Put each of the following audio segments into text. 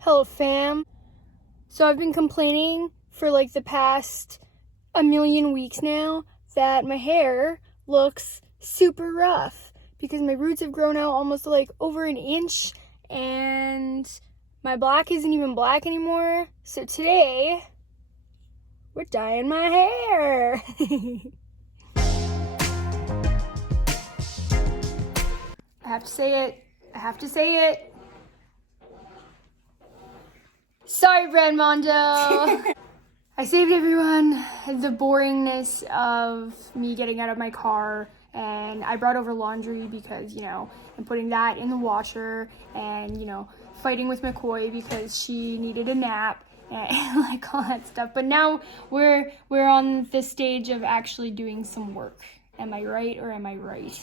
Hello fam. So I've been complaining for like the past a million weeks now that my hair looks super rough because my roots have grown out almost like over an inch and my black isn't even black anymore. So today we're dyeing my hair. I have to say it. Sorry, Brand Mondo. I saved everyone the boringness of me getting out of my car, and I brought over laundry because, I'm putting that in the washer and, fighting with McCoy because she needed a nap and like all that stuff. But now we're on the stage of actually doing some work. Am I right or am I right?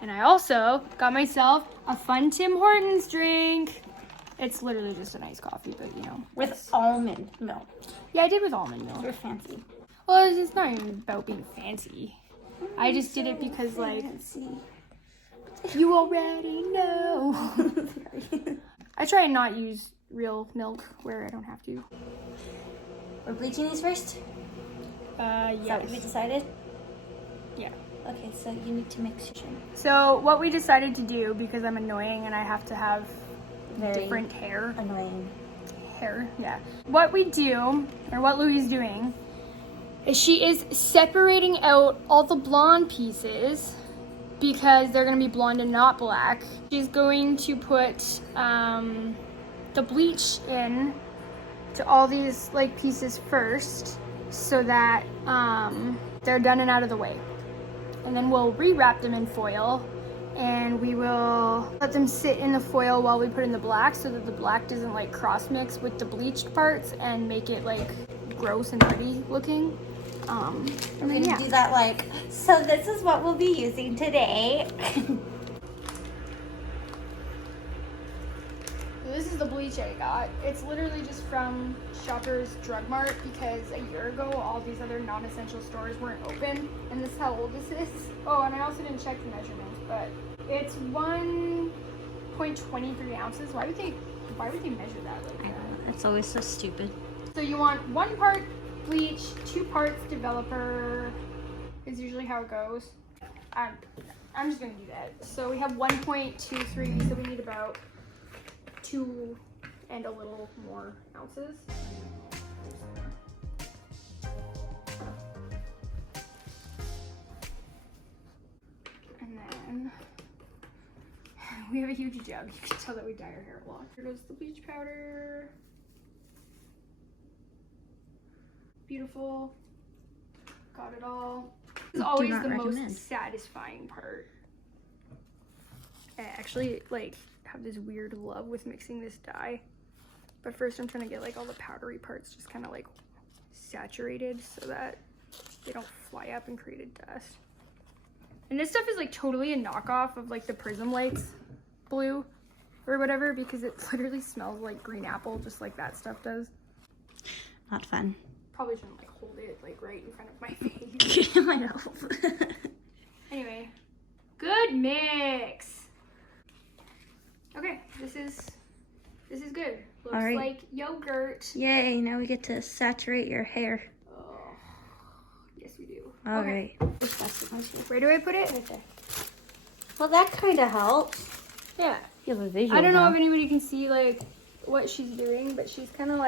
And I also got myself a fun Tim Hortons drink. It's literally just a nice coffee, but with almond milk. Yeah, I did with almond milk. You're fancy. Well, it's not even about being fancy. I just did it because, you already know. I try and not use real milk where I don't have to. We're bleaching these first? Yes. Is that what we decided? Yeah. Okay, so you need to mix your So what we decided to do, because I'm annoying and I have to have very different hair. Annoying. Yeah. What we do, or what Louie is doing, is she is separating out all the blonde pieces because they're going to be blonde and not black. She's going to put the bleach in to all these pieces first so that they're done and out of the way. And then we'll rewrap them in foil and we will let them sit in the foil while we put in the black so that the black doesn't cross mix with the bleached parts and make it gross and dirty looking. We're gonna do that so this is what we'll be using today. This is the bleach I got. It's literally just from Shoppers Drug Mart because a year ago all these other non-essential stores weren't open, and this is how old this is. Oh, and I also didn't check the measurements, but it's 1.23 ounces. Why would they measure that like that? It's always so stupid. So you want 1 part bleach, 2 parts developer is usually how it goes. I'm just gonna do that. So we have 1.23, so we need about 2 and a little more ounces. And then we have a huge jug. You can tell that we dye our hair a lot. Here goes the bleach powder. Beautiful. Got it all. It's always the most satisfying part. I actually have this weird love with mixing this dye. But first I'm trying to get all the powdery parts just kind of saturated so that they don't fly up and create a dust. And this stuff is totally a knockoff of the Prism Lights blue or whatever because it literally smells like green apple just like that stuff does. Not fun. Probably shouldn't hold it right in front of my face. I know. Anyway, good mix. Okay, this is good. Looks all right. like yogurt. Yay, now we get to saturate your hair. Oh, yes we do. All okay. right. Where do I put it? Right there. Well, that kind of helps. Yeah. You have a visual. I don't know if anybody can see what she's doing, but she's kind of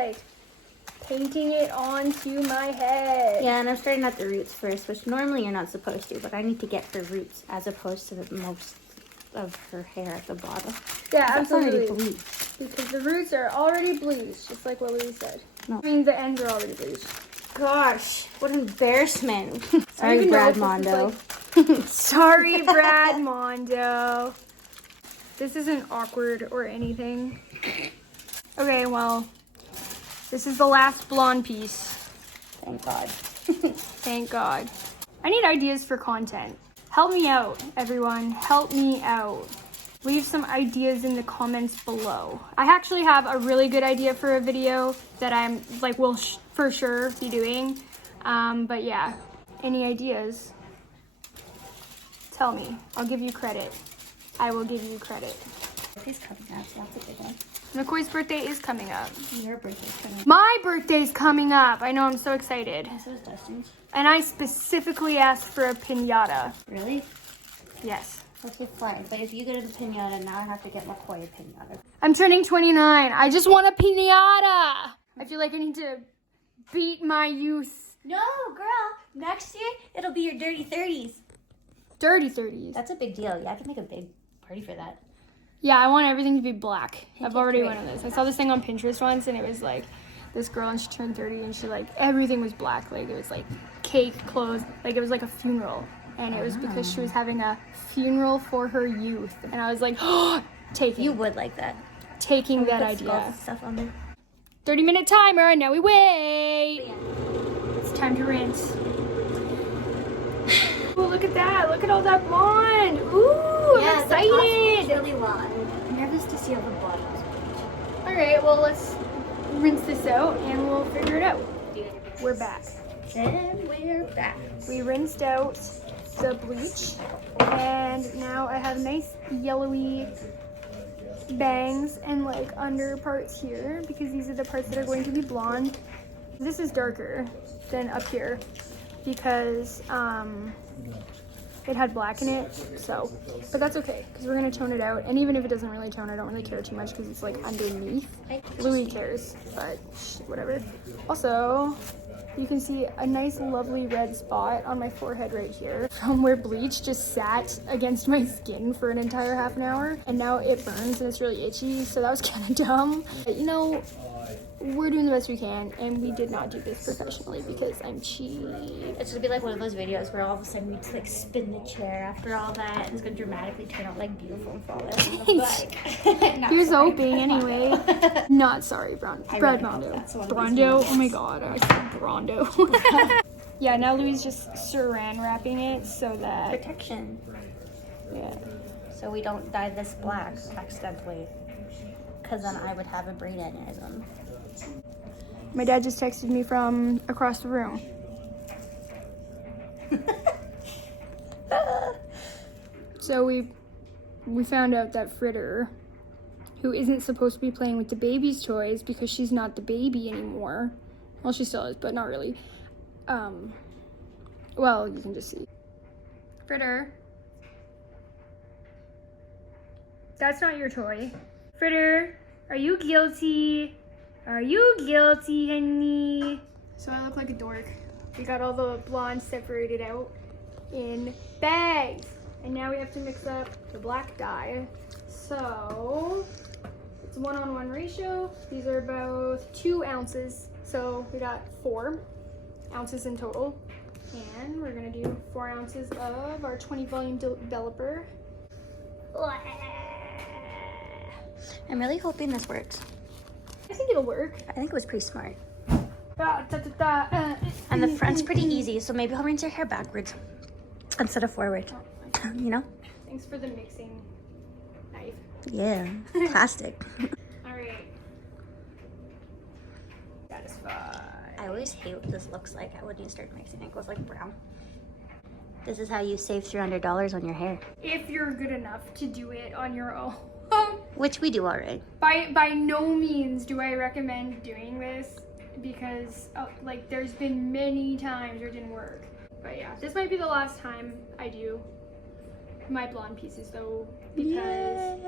painting it onto my head. Yeah, and I'm starting at the roots first, which normally you're not supposed to, but I need to get her roots as opposed to the most of her hair at the bottom. Yeah, that's absolutely. already bleached. Because the roots are already bleached, just like what Louie said. No. I mean, the ends are already bleached. Gosh, what an embarrassment. Sorry, Brad Mondo. Sorry, Brad Mondo. This isn't awkward or anything. Okay, well, this is the last blonde piece. Thank God. Thank God. I need ideas for content. Help me out, everyone. Help me out. Leave some ideas in the comments below. I actually have a really good idea for a video that I'm will for sure be doing. But yeah, any ideas? Tell me. I'll give you credit. I will give you credit. Birthday's coming up, so that's a big one. McCoy's birthday is coming up. Your birthday's coming up. My birthday's coming up. I know, I'm so excited. And so is Dustin's. And I specifically asked for a piñata. Really? Yes. Okay, fine. But if you get a pinata, now I have to get McCoy a pinata. I'm turning 29. I just want a piñata. I feel like I need to beat my youth. No, girl. Next year, it'll be your dirty 30s. Dirty 30s. That's a big deal. You have to make a big party for that. Yeah, I want everything to be black. I've already great. went on this. I saw this thing on Pinterest once, and it was like this girl, and she turned 30, and she like everything was black. Like it was like cake, clothes, like it was like a funeral, and it was because she was having a funeral for her youth. And I was like, oh, You would like that. taking that Put idea. skulls and stuff on there. 30-minute timer, and now we wait. It's time to rinse. Oh, look at that! Look at all that blonde! Ooh, I'm excited! Really long. I'm nervous to see how the bottom's. All right, well, let's rinse this out, and we'll figure it out. We're back. Then we're back. We rinsed out the bleach, and now I have nice yellowy bangs and like under parts here, because these are the parts that are going to be blonde. This is darker than up here because it had black in it, so, but that's okay because we're gonna tone it out. And even if it doesn't really tone, I don't really care too much because it's like underneath. Louis cares, but whatever. Also, you can see a nice lovely red spot on my forehead right here from where bleach just sat against my skin for an entire half an hour, and now it burns and it's really itchy, so that was kind of dumb. But, you know, we're doing the best we can, and we did not do this professionally because I'm cheap. It's gonna be like one of those videos where all of a sudden we just like spin the chair after all that, and it's gonna dramatically turn out like beautiful and flawless. Here's hoping anyway. Not sorry, Brad Mondo. Brondo. Oh my god, I said Brondo. Yeah, now Louis just saran wrapping it so that Protection. yeah. So we don't dye this black accidentally, because then I would have a brain aneurysm. My dad just texted me from across the room. So we found out that Fritter, who isn't supposed to be playing with the baby's toys because she's not the baby anymore. Well, she still is, but not really. Well, you can just see. Fritter. That's not your toy. Fritter, are you guilty? Are you guilty, honey? So I look like a dork. We got all the blonde separated out in bags. And now we have to mix up the black dye. So it's a 1-on-1 ratio. These are about 2 ounces. So we got 4 ounces in total. And we're gonna do 4 ounces of our 20 volume developer. I'm really hoping this works. I think it'll work. I think it was pretty smart. And And the front's pretty easy, so maybe I'll rinse your hair backwards instead of forward. You know? Thanks for the mixing knife. Yeah, plastic. All right. Satisfied. I always hate what this looks like when you start mixing. It goes like brown. This is how you save $300 on your hair. If you're good enough to do it on your own. Which we do already. By no means do I recommend doing this because like there's been many times where it didn't work. But yeah, this might be the last time I do my blonde pieces though, because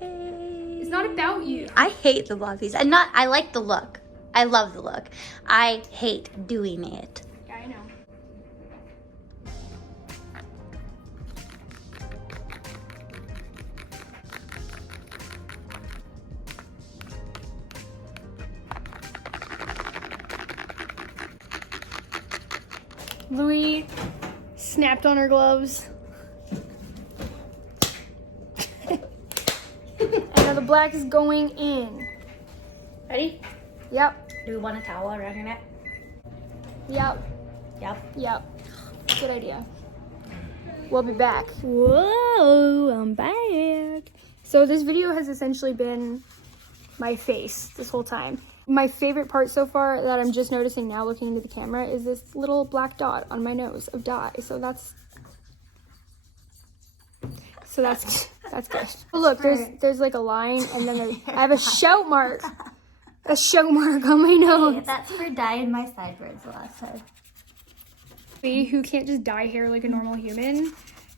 it's not about you. I hate the blonde piece. I like the look. I love the look. I hate doing it. Yeah, I know. Louis snapped on her gloves. And now the black is going in. Ready? Yep, Do we want a towel around your neck? yep, Yep. yep. Good idea. We'll be back. Whoa, I'm back. So this video has essentially been my face this whole time. My favorite part so far that I'm just noticing now looking into the camera is this little black dot on my nose of dye. So that's So that's good. Oh, look, there's like a line, and then I have a shout mark. A shout mark on my nose. Hey, that's for dyeing my sideburns the last time. We, who can't just dye hair like a normal human,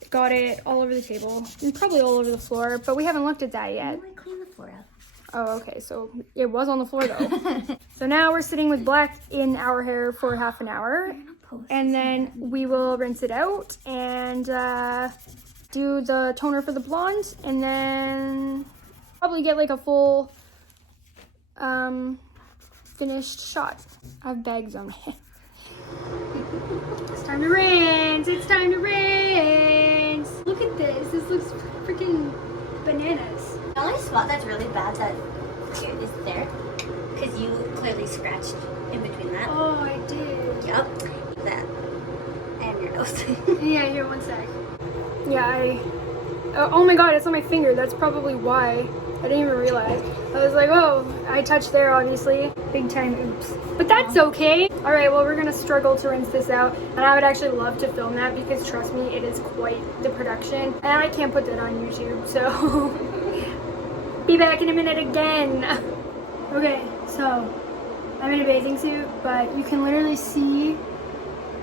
got it all over the table and probably all over the floor, but we haven't looked at that yet. I want to clean the floor up. Oh, okay, so it was on the floor though. So now we're sitting with black in our hair for half an hour, and then we will rinse it out and do the toner for the blonde, and then probably get like a full finished shot. I have bags on my head. It's time to rinse. It's time to rinse. Look at this. This looks freaking bananas. The only spot that's really bad that here is there, because you clearly scratched in between that. Oh, I did. Yup. That. And your nose. Yeah, here, one sec. Yeah, oh my god, it's on my finger. That's probably why. I didn't even realize. I was like, oh, I touched there, obviously. Big time oops. But that's okay. All right, well, we're going to struggle to rinse this out. And I would actually love to film that because, trust me, it is quite the production. And I can't put that on YouTube, so... Be back in a minute again. Okay, so I'm in a bathing suit, but you can literally see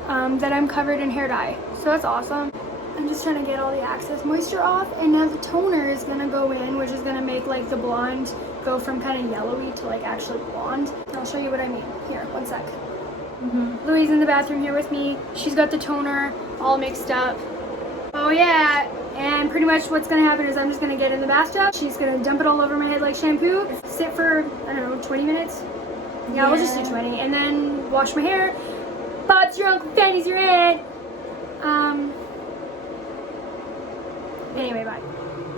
that I'm covered in hair dye. So that's awesome. I'm just trying to get all the excess moisture off, and now the toner is gonna go in, which is gonna make like the blonde go from kind of yellowy to like actually blonde. And I'll show you what I mean. Here, one sec. Louise in the bathroom here with me. She's got the toner all mixed up. Oh yeah, and pretty much what's gonna happen is I'm just gonna get in the bathtub. She's gonna dump it all over my head like shampoo. Sit for, I don't know, 20 minutes? Yeah, we'll just do 20, and then wash my hair. Bob's your Uncle Fanny's your aunt. Anyway, bye.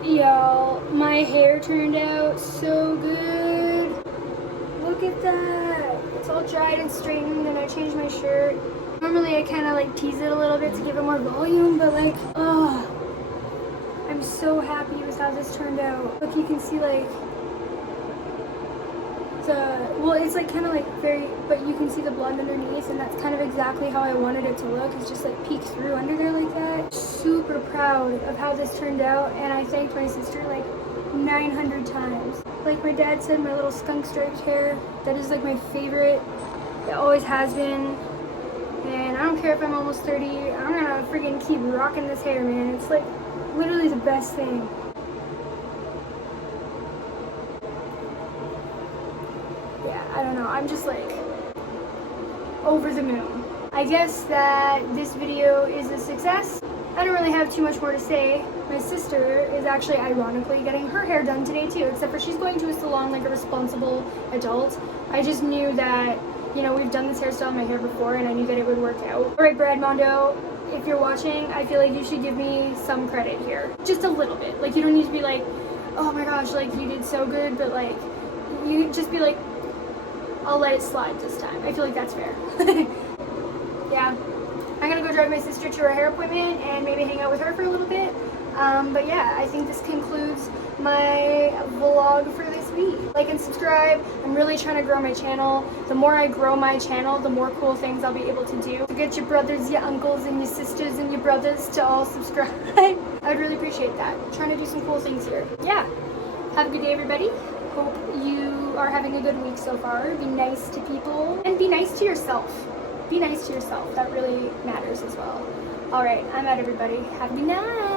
Y'all, my hair turned out so good. Look at that. It's all dried and straightened, and I changed my shirt. Normally I kind of like tease it a little bit to give it more volume, but like, oh, I'm so happy with how this turned out. Look, you can see like well, it's like kind of like very, but you can see the blonde underneath, and that's kind of exactly how I wanted it to look. It's just like peek through under there like that. Super proud of how this turned out, and I thanked my sister like 900 times. Like my dad said, my little skunk striped hair, that is like my favorite. It always has been, and I don't care if I'm almost 30, I'm gonna freaking keep rocking this hair, man. It's like literally the best thing. I don't know, I'm just like over the moon. I guess that this video is a success. I don't really have too much more to say. My sister is actually ironically getting her hair done today too, except for she's going to a salon like a responsible adult. I just knew that, you know, we've done this hairstyle in my hair before, and I knew that it would work out. All right, Brad Mondo, if you're watching, I feel like you should give me some credit here. Just a little bit. Like, you don't need to be like, oh my gosh, like you did so good, but like, you just be like, I'll let it slide this time. I feel like that's fair. Yeah. I'm gonna go drive my sister to her hair appointment and maybe hang out with her for a little bit. But yeah, I think this concludes my vlog for this week. Like and subscribe. I'm really trying to grow my channel. The more I grow my channel, the more cool things I'll be able to do. So get your brothers, your uncles, and your sisters, and your brothers to all subscribe. I'd really appreciate that. I'm trying to do some cool things here. Yeah. Have a good day, everybody. Hope you are having a good week so far. Be nice to people and be nice to yourself. Be nice to yourself. That really matters as well. All right, I'm out, everybody. Have a good night.